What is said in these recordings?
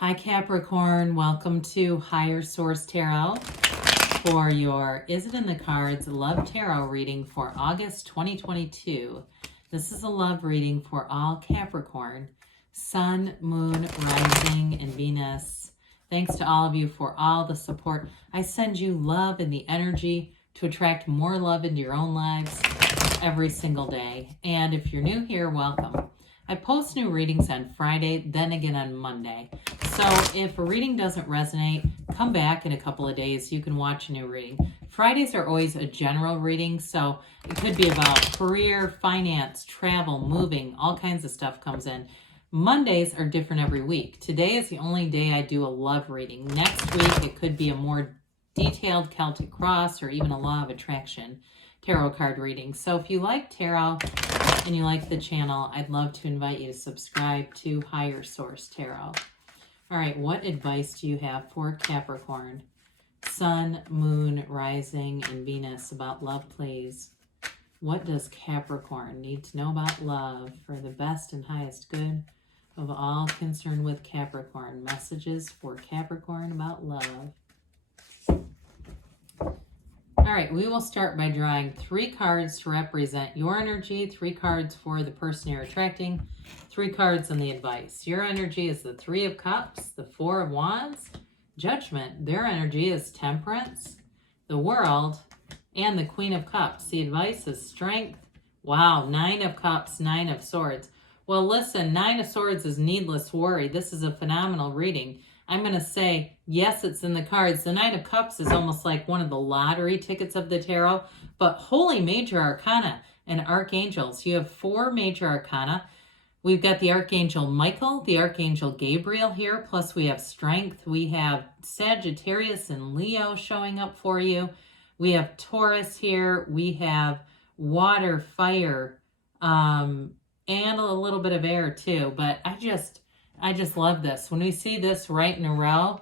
Hi Capricorn, welcome to Higher Source Tarot for your Is It in the Cards Love Tarot reading for August 2022. This is a love reading for all Capricorn, Sun, Moon, Rising, and Venus. Thanks to all of you for all the support. I send you love and the energy to attract more love into your own lives every single day. And if you're new here, welcome. I post new readings on Friday, then again on Monday. So if a reading doesn't resonate, come back in a couple of days. You can watch a new reading. Fridays are always a general reading, so it could be about career, finance, travel, moving, all kinds of stuff comes in. Mondays are different every week. Today is the only day I do a love reading. Next week, it could be a more detailed Celtic cross or even a law of attraction tarot card reading. So if you like tarot and you like the channel, I'd love to invite you to subscribe to Higher Source Tarot. All right, what advice do you have for Capricorn, Sun, Moon, Rising, and Venus about love, please? What does Capricorn need to know about love for the best and highest good of all concerned with Capricorn? Messages for Capricorn about love. All right, we will start by drawing 3 cards to represent your energy, 3 cards for the person you're attracting, 3 cards on the advice. Your energy is the 3 of Cups, the 4 of Wands, Judgment. Their energy is Temperance, the World, and the Queen of Cups. The advice is Strength. Wow, 9 of Cups, 9 of Swords. Well, listen, 9 of Swords is needless worry. This is a phenomenal reading. I'm going to say, yes, it's in the cards. The Knight of Cups is almost like one of the lottery tickets of the tarot, but Holy Major Arcana and Archangels. You have 4 Major Arcana. We've got the Archangel Michael, the Archangel Gabriel here, plus we have Strength. We have Sagittarius and Leo showing up for you. We have Taurus here. We have water, fire, and a little bit of air too, but I just love this. When we see this right in a row,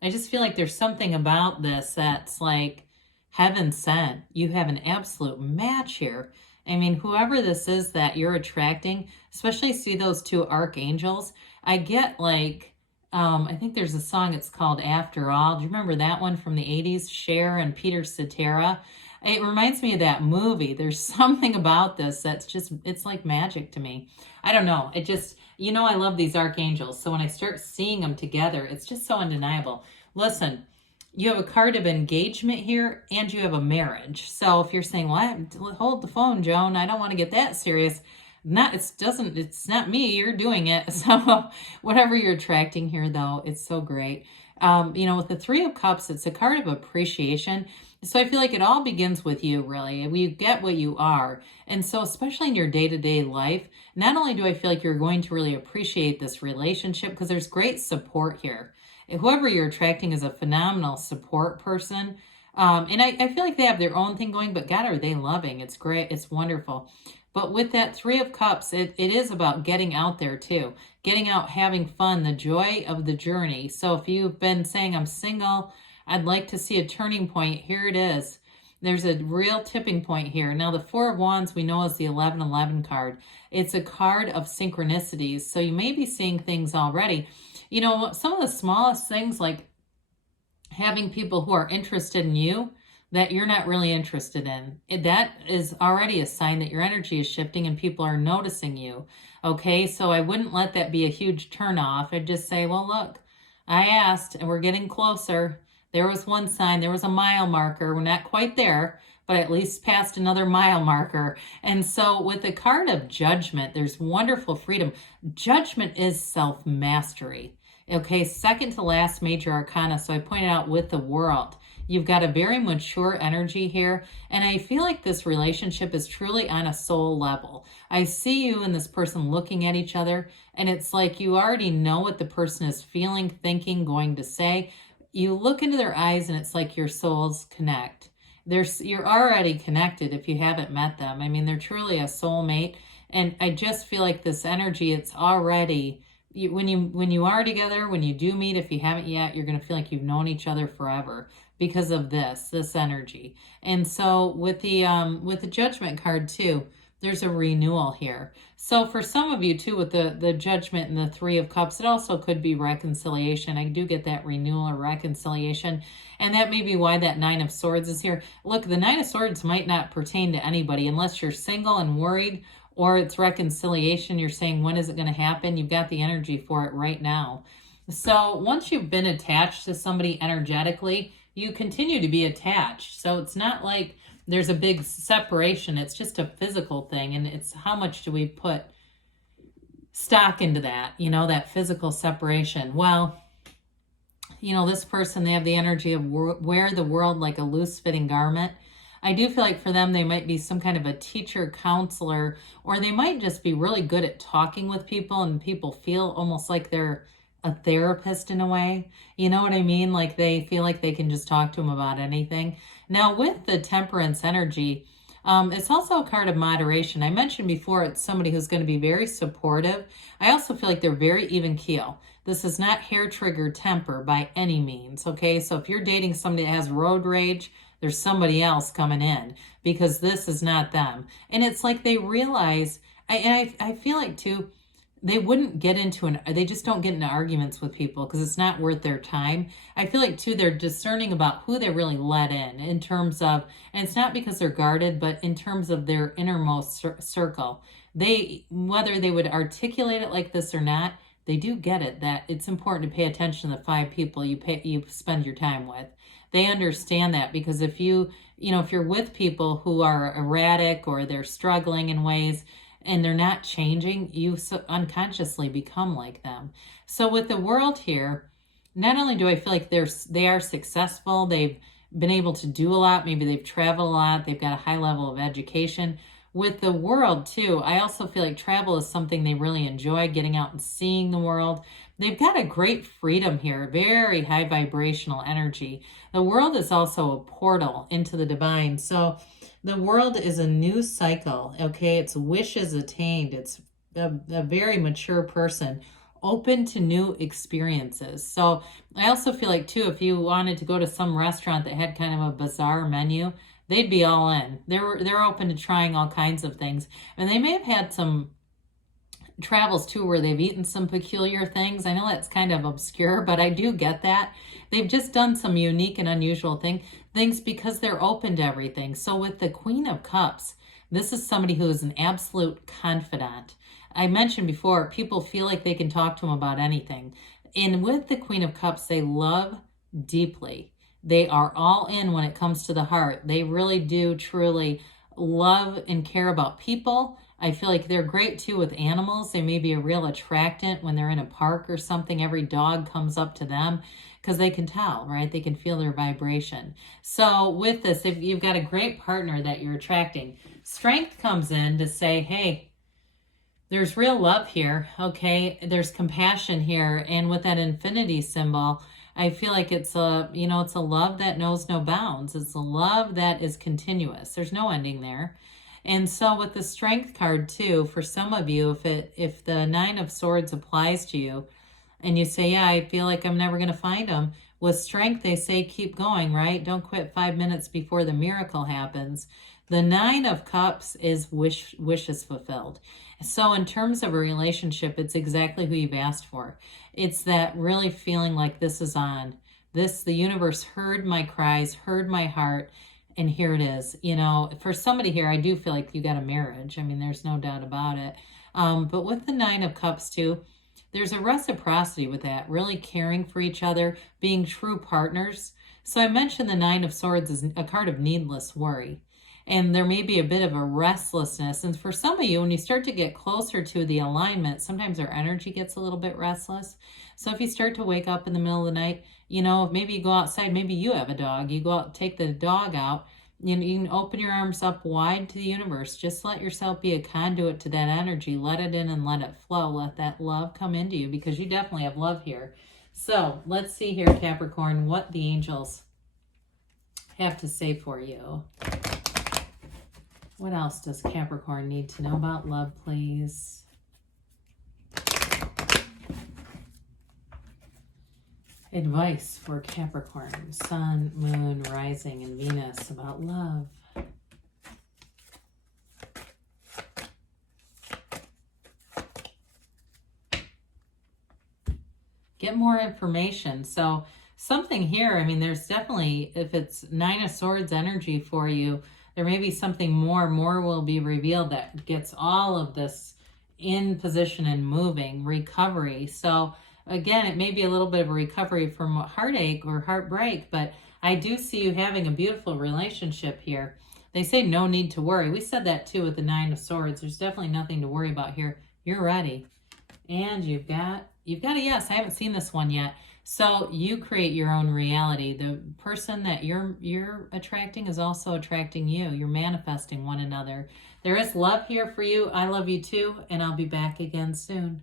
I just feel like there's something about this that's like heaven sent. You have an absolute match here. I mean, whoever this is that you're attracting, especially see those 2 archangels. I get like, I think there's a song, it's called After All. Do you remember that one from the 80s? Cher and Peter Cetera. It reminds me of that movie. There's something about this that's just, it's like magic to me. I don't know. It just, I love these archangels. So when I start seeing them together, it's just so undeniable. Listen, you have a card of engagement here and you have a marriage. So if you're saying, well, hold the phone, Joan, I don't want to get that serious. It's not me, you're doing it. So whatever you're attracting here though, it's so great. With the 3 of Cups, it's a card of appreciation. So I feel like it all begins with you, really. You get what you are. And so especially in your day-to-day life, not only do I feel like you're going to really appreciate this relationship because there's great support here. Whoever you're attracting is a phenomenal support person. And I feel like they have their own thing going, but God, are they loving? It's great. It's wonderful. But with that 3 of Cups, it is about getting out there too. Getting out, having fun, the joy of the journey. So if you've been saying, I'm single, I'd like to see a turning point, here it is. There's a real tipping point here. Now, the 4 of Wands we know is the 1111 card. It's a card of synchronicities. So you may be seeing things already. Some of the smallest things like having people who are interested in you that you're not really interested in. That is already a sign that your energy is shifting and people are noticing you. Okay, so I wouldn't let that be a huge turnoff. I'd just say, well, look, I asked and we're getting closer. There was one sign, there was a mile marker. We're not quite there, but at least past another mile marker. And so with the card of Judgment, there's wonderful freedom. Judgment is self-mastery. Okay, second to last Major Arcana. So I pointed out with the World. You've got a very mature energy here. And I feel like this relationship is truly on a soul level. I see you and this person looking at each other. And it's like you already know what the person is feeling, thinking, going to say. You look into their eyes and it's like your souls connect. You're already connected if you haven't met them. I mean, they're truly a soulmate. And I just feel like this energy, it's already, when you are together, when you do meet, if you haven't yet, you're going to feel like you've known each other forever because of this energy. And so with the Judgment card too, there's a renewal here. So for some of you too, with the Judgment and the Three of Cups, it also could be reconciliation. I do get that renewal or reconciliation. And that may be why that Nine of Swords is here. Look, the Nine of Swords might not pertain to anybody unless you're single and worried, or it's reconciliation. You're saying, when is it going to happen? You've got the energy for it right now. So once you've been attached to somebody energetically, you continue to be attached. So it's not like there's a big separation. It's just a physical thing. And it's how much do we put stock into that, that physical separation. Well, this person, they have the energy of wear the world like a loose fitting garment. I do feel like for them, they might be some kind of a teacher, counselor, or they might just be really good at talking with people, and people feel almost like they're a therapist in a way. You know what I mean? Like they feel like they can just talk to them about anything. Now with the Temperance energy, it's also a card of moderation. I mentioned before, it's somebody who's going to be very supportive. I also feel like they're very even keel. This is not hair trigger temper by any means. Okay. So if you're dating somebody that has road rage, there's somebody else coming in, because this is not them. And it's like they realize, I feel like too, they wouldn't get into they just don't get into arguments with people because it's not worth their time. I feel like too, they're discerning about who they really let in terms of, and it's not because they're guarded, but in terms of their innermost circle. Whether they would articulate it like this or not, they do get it, that it's important to pay attention to the 5 people you spend your time with. They understand that, because if you're with people who are erratic or they're struggling in ways and they're not changing, you unconsciously become like them. So with the World here, not only do I feel like they are successful, they've been able to do a lot, maybe they've traveled a lot, they've got a high level of education. With the World too, I also feel like travel is something they really enjoy, getting out and seeing the world. They've got a great freedom here, very high vibrational energy. The World is also a portal into the divine. So the World is a new cycle, okay? It's wishes attained. It's a very mature person, open to new experiences. So I also feel like too, if you wanted to go to some restaurant that had kind of a bizarre menu, they'd be all in. They're open to trying all kinds of things. And they may have had some travels too where they've eaten some peculiar things. I know that's kind of obscure, but I do get that. They've just done some unique and unusual things because they're open to everything. So with the Queen of Cups, this is somebody who is an absolute confidant. I mentioned before, people feel like they can talk to them about anything. And with the Queen of Cups, they love deeply. They are all in when it comes to the heart. They really do truly love and care about people. I feel like they're great too with animals. They may be a real attractant when they're in a park or something. Every dog comes up to them because they can tell, right? They can feel their vibration. So with this, if you've got a great partner that you're attracting, strength comes in to say, hey, there's real love here, okay? There's compassion here. And with that infinity symbol, I feel like it's a love that knows no bounds. It's a love that is continuous. There's no ending there. And so with the Strength card too, for some of you, if the Nine of Swords applies to you and you say, yeah, I feel like I'm never going to find them. With Strength, they say, keep going, right? Don't quit 5 minutes before the miracle happens. The Nine of Cups is wishes fulfilled. So in terms of a relationship, it's exactly who you've asked for. It's that really feeling like this is on. The universe heard my cries, heard my heart, and here it is. For somebody here, I do feel like you got a marriage. I mean, there's no doubt about it. But with the Nine of Cups too, there's a reciprocity with that, really caring for each other, being true partners. So I mentioned the Nine of Swords is a card of needless worry. And there may be a bit of a restlessness. And for some of you, when you start to get closer to the alignment, sometimes our energy gets a little bit restless. So if you start to wake up in the middle of the night, maybe you go outside, maybe you have a dog, you go out, take the dog out, you can open your arms up wide to the universe. Just let yourself be a conduit to that energy. Let it in and let it flow. Let that love come into you, because you definitely have love here. So let's see here, Capricorn, what the angels have to say for you. What else does Capricorn need to know about love, please? Advice for Capricorn, Sun, Moon, Rising, and Venus about love. get more information. So something here, I mean, there's definitely, if it's Nine of Swords energy for you, there may be something more will be revealed that gets all of this in position and moving, recovery. So again, it may be a little bit of a recovery from heartache or heartbreak, but I do see you having a beautiful relationship here. They say no need to worry. We said that too with the Nine of Swords. There's definitely nothing to worry about here. You're ready. And you've got a yes. I haven't seen this one yet. So you create your own reality. The person that you're attracting is also attracting you. You're manifesting one another. There is love here for you. I love you too, and I'll be back again soon.